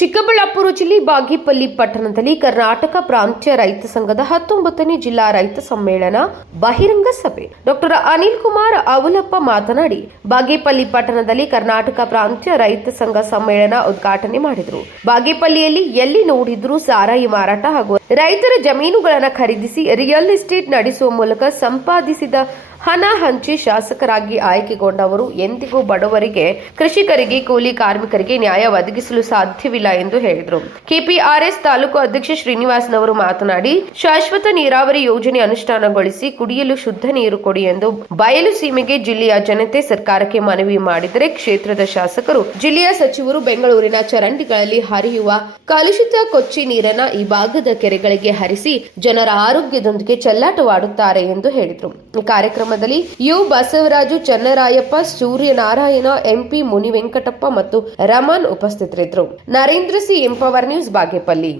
ಚಿಕ್ಕಬಳ್ಳಾಪುರ ಜಿಲ್ಲೆ ಬಾಗೇಪಲ್ಲಿ ಪಟ್ಟಣದಲ್ಲಿ ಕರ್ನಾಟಕ ಪ್ರಾಂತ್ಯ ರೈತ ಸಂಘದ 19ನೇ ಜಿಲ್ಲಾ ರೈತ ಸಮ್ಮೇಳನ ಬಹಿರಂಗ ಸಭೆ ಡಾಕ್ಟರ್ ಅನಿಲ್ ಕುಮಾರ್ ಅವಲಪ್ಪ ಮಾತನಾಡಿ ಬಾಗೇಪಲ್ಲಿ ಪಟ್ಟಣದಲ್ಲಿ ಕರ್ನಾಟಕ ಪ್ರಾಂತ್ಯ ರೈತ ಸಂಘ ಸಮ್ಮೇಳನ ಉದ್ಘಾಟನೆ ಮಾಡಿದರು. ಬಾಗೇಪಲ್ಲಿಯಲ್ಲಿ ಎಲ್ಲಿ ನೋಡಿದ್ರೂ ಸಾರಾಯಿ ಮಾರಾಟ ಹಾಗೂ ರೈತರ ಜಮೀನುಗಳನ್ನು ಖರೀದಿಸಿ ರಿಯಲ್ ಎಸ್ಟೇಟ್ ನಡೆಸುವ ಮೂಲಕ ಸಂಪಾದಿಸಿದ ಹಣ ಹಂಚಿ ಶಾಸಕರಾಗಿ ಆಯ್ಕೆಗೊಂಡವರು ಎಂದಿಗೂ ಬಡವರಿಗೆ, ಕೃಷಿಕರಿಗೆ, ಕೂಲಿ ಕಾರ್ಮಿಕರಿಗೆ ನ್ಯಾಯ ಒದಗಿಸಲು ಸಾಧ್ಯವಿಲ್ಲ ಎಂದು ಹೇಳಿದರು. ಕೆಪಿಆರ್ಎಸ್ ತಾಲೂಕು ಅಧ್ಯಕ್ಷ ಶ್ರೀನಿವಾಸ್ನವರು ಮಾತನಾಡಿ, ಶಾಶ್ವತ ನೀರಾವರಿ ಯೋಜನೆ ಅನುಷ್ಠಾನಗೊಳಿಸಿ ಕುಡಿಯಲು ಶುದ್ಧ ನೀರು ಕೊಡಿ ಎಂದು ಬಯಲು ಸೀಮೆಗೆ ಜಿಲ್ಲೆಯ ಜನತೆ ಸರ್ಕಾರಕ್ಕೆ ಮನವಿ ಮಾಡಿದರೆ, ಕ್ಷೇತ್ರದ ಶಾಸಕರು, ಜಿಲ್ಲೆಯ ಸಚಿವರು ಬೆಂಗಳೂರಿನ ಚರಂಡಿಗಳಲ್ಲಿ ಹರಿಯುವ ಕಲುಷಿತ ಕೊಚ್ಚಿ ನೀರನ್ನ ಈ ಭಾಗದ ಕೆರೆಗಳಿಗೆ ಹರಿಸಿ ಜನರ ಆರೋಗ್ಯದೊಂದಿಗೆ ಚೆಲ್ಲಾಟವಾಡುತ್ತಾರೆ ಎಂದು ಹೇಳಿದರು. ಈ ಕಾರ್ಯಕ್ರಮದಲ್ಲಿ ಯು ಬಸವರಾಜು, ಚನ್ನರಾಯಪ್ಪ, ಸೂರ್ಯನಾರಾಯಣ, ಎಂಪಿ ಮುನಿವೆಂಕಟಪ್ಪ ಮತ್ತು ರಮನ್ ಉಪಸ್ಥಿತರಿದ್ದರು. Narendra C, empower news, Bagepalli.